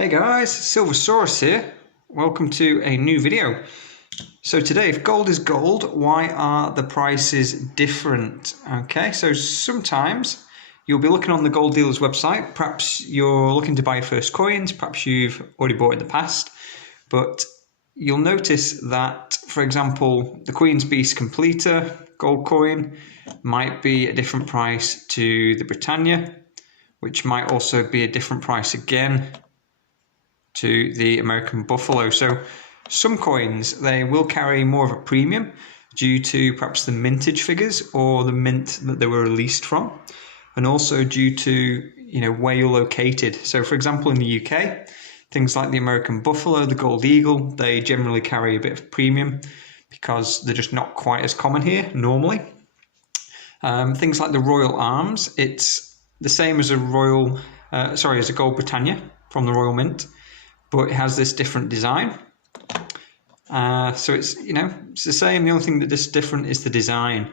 Hey guys, Silver here. Welcome to a new video. So today, if gold is gold, why are the prices different? Okay, so sometimes you'll be looking on the gold dealer's website. Perhaps you're looking to buy your first coins. Perhaps you've already bought in the past. But you'll notice that, for example, the Queen's Beast Completer gold coin might be a different price to the Britannia, which might also be a different price again to the American Buffalo. So some coins, they will carry more of a premium due to perhaps the mintage figures or the mint that they were released from, and also due to where you're located. So for example, in the UK, things like the American Buffalo, the Gold Eagle, they generally carry a bit of premium because they're just not quite as common here normally. Things like the Royal Arms, it's the same as as a Gold Britannia from the Royal Mint, but it has this different design. So it's the same. The only thing that is different is the design,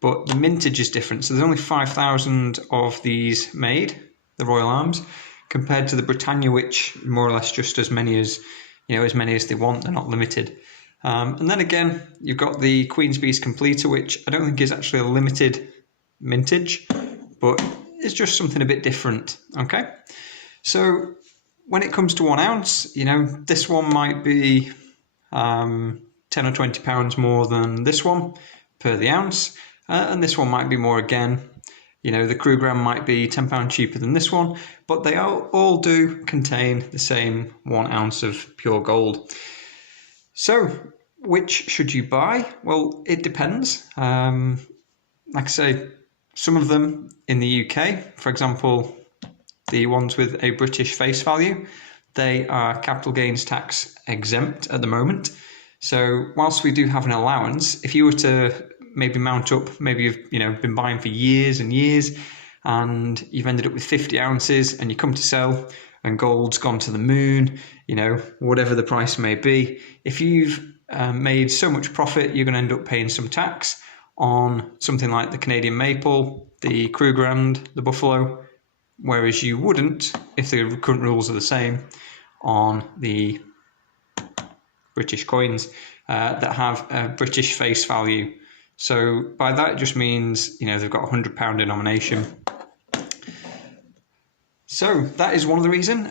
but the mintage is different. So there's only 5,000 of these made, the Royal Arms, compared to the Britannia, which more or less just as many as they want. They're not limited. And then again, you've got the Queen's Beast Completer, which I don't think is actually a limited mintage, but it's just something a bit different. Okay, so when it comes to 1 ounce, this one might be 10 or 20 pounds more than this one per the ounce, and this one might be more again. The Krugram might be £10 cheaper than this one, but they all do contain the same 1 ounce of pure gold. So, which should you buy? Well, it depends. Like I say, some of them in the UK, for example, the ones with a British face value, they are capital gains tax exempt at the moment. So whilst we do have an allowance, if you were to maybe mount up, maybe you've been buying for years and years, and you've ended up with 50 ounces, and you come to sell, and gold's gone to the moon, whatever the price may be. If you've made so much profit, you're going to end up paying some tax on something like the Canadian Maple, the Krugram, the Buffalo, whereas you wouldn't, if the current rules are the same, on the British coins that have a British face value. So by that, it just means they've got a £100 denomination. So that is one of the reasons.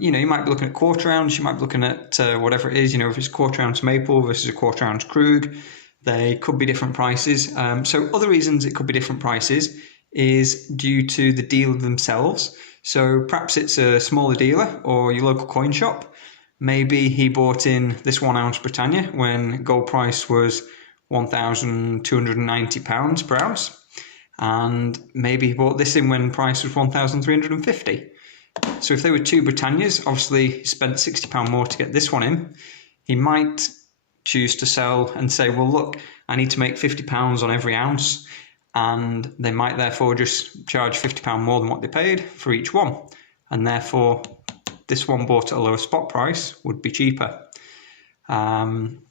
You might be looking at quarter ounce, you might be looking at whatever it is. If it's quarter ounce maple versus a quarter ounce Krug, they could be different prices. So other reasons it could be different prices is due to the dealer themselves. So perhaps it's a smaller dealer or your local coin shop. Maybe he bought in this 1 ounce Britannia when gold price was £1,290 per ounce. And maybe he bought this in when price was £1,350. So if there were 2 Britannias, obviously he spent £60 more to get this one in. He might choose to sell and say, well, look, I need to make £50 on every ounce. And they might therefore just charge £50 more than what they paid for each one. And therefore, this one bought at a lower spot price would be cheaper. Assuming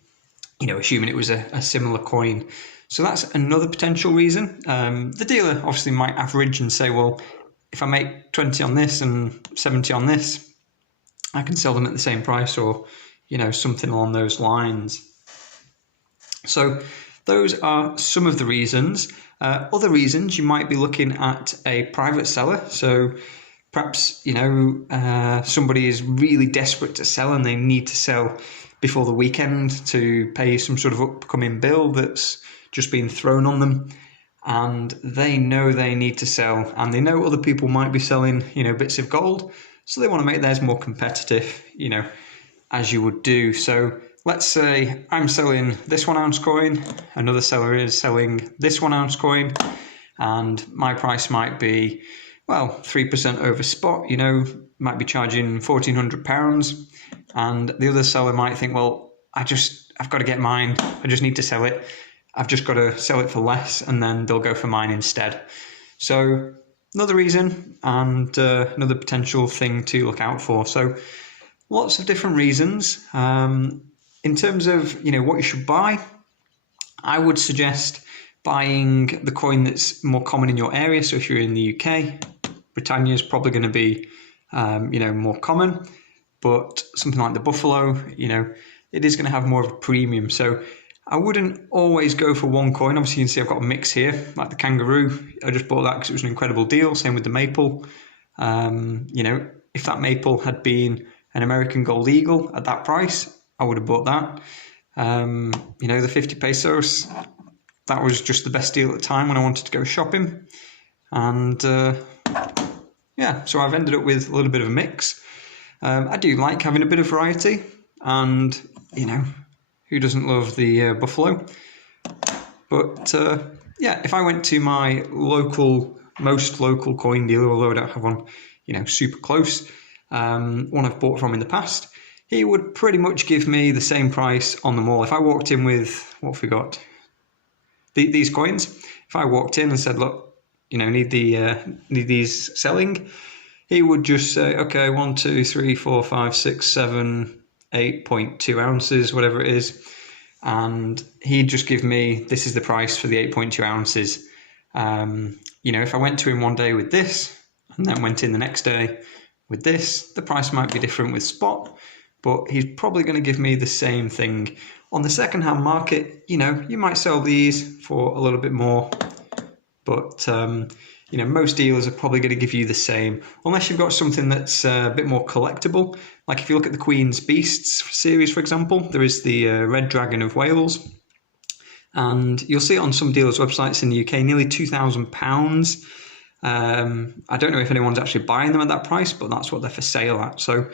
it was a similar coin. So that's another potential reason. The dealer obviously might average and say, well, if I make 20 on this and 70 on this, I can sell them at the same price, or, something along those lines. So those are some of the reasons. Other reasons, you might be looking at a private seller. So perhaps, somebody is really desperate to sell and they need to sell before the weekend to pay some sort of upcoming bill that's just been thrown on them. And they know they need to sell, and they know other people might be selling, bits of gold. So they want to make theirs more competitive, as you would do. So let's say I'm selling this 1 ounce coin, another seller is selling this 1 ounce coin, and my price might be, 3% over spot, might be charging £1,400. And the other seller might think, well, I've got to get mine. I just need to sell it. I've just got to sell it for less, and then they'll go for mine instead. So another reason and another potential thing to look out for. So lots of different reasons. In terms of, what you should buy, I would suggest buying the coin that's more common in your area. So if you're in the UK, Britannia is probably going to be, more common. but something like the buffalo, you know, it is going to have more of a premium. So I wouldn't always go for one coin. Obviously you can see I've got a mix here, like the kangaroo. I just bought that because it was an incredible deal. Same with the maple. You know, if that maple had been an American gold eagle at that price, I would have bought that. You know, the 50 pesos, that was just the best deal at the time when I wanted to go shopping. And yeah, so I've ended up with a little bit of a mix. I do like having a bit of variety, and you know, who doesn't love the buffalo? But yeah, if I went to my most local coin dealer, although I don't have one, you know, super close, one I've bought from in the past, he would pretty much give me the same price on them all. If I walked in with, what have we got? These coins. If I walked in and said, look, you know, need these selling, he would just say, okay, 1, 2, 3, 4, 5, 6, 7, 8.2 ounces, whatever it is. And he'd just give me, this is the price for the 8.2 ounces. You know, if I went to him one day with this and then went in the next day with this, the price might be different with spot, but he's probably going to give me the same thing. On the second-hand market, you know, you might sell these for a little bit more, but you know, most dealers are probably going to give you the same, unless you've got something that's a bit more collectible. Like if you look at the Queen's Beasts series, for example, there is the Red Dragon of Wales, and you'll see it on some dealers' websites in the UK, nearly £2,000. I don't know if anyone's actually buying them at that price, but that's what they're for sale at. So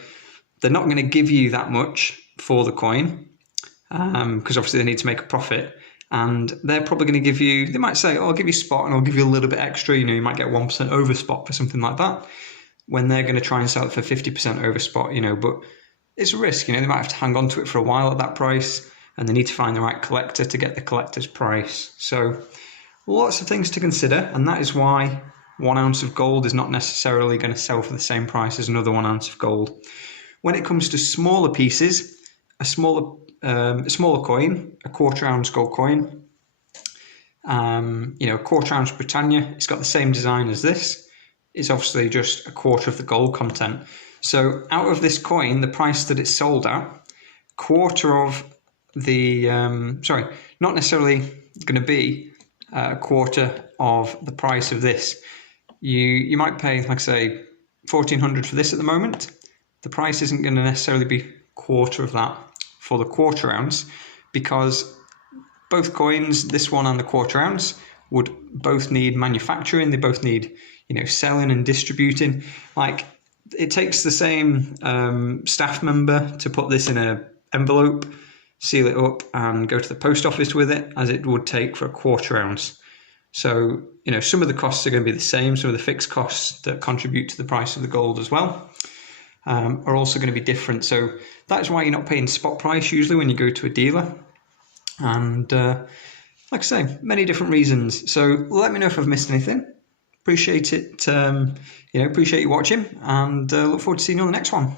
they're not going to give you that much for the coin, because obviously they need to make a profit. And they're probably going to give you, they might say, oh, I'll give you spot and I'll give you a little bit extra. You know, you might get 1% over spot for something like that, when they're going to try and sell it for 50% over spot, you know. But it's a risk, you know, they might have to hang on to it for a while at that price, and they need to find the right collector to get the collector's price. So lots of things to consider, and that is why 1 ounce of gold is not necessarily going to sell for the same price as another 1 ounce of gold. When it comes to smaller pieces, a smaller coin, a 1/4 ounce gold coin, you know, a 1/4 ounce Britannia, it's got the same design as this. It's obviously just 1/4 of the gold content. So out of this coin, the price that it's sold at, 1/4 of the, sorry, not necessarily going to be 1/4 of the price of this. You might pay, like I say, 1,400 for this at the moment. The price isn't going to necessarily be 1/4 of that for the 1/4 ounce, because both coins, this one and the 1/4 ounce, would both need manufacturing. They both need, you know, selling and distributing. Like, it takes the same staff member to put this in an envelope, seal it up, and go to the post office with it as it would take for a 1/4 ounce. So, you know, some of the costs are going to be the same. Some of the fixed costs that contribute to the price of the gold as well are also going to be different. So that's why you're not paying spot price usually when you go to a dealer. And like I say, many different reasons. So let me know if I've missed anything. Appreciate it. You know, appreciate you watching, and look forward to seeing you on the next one.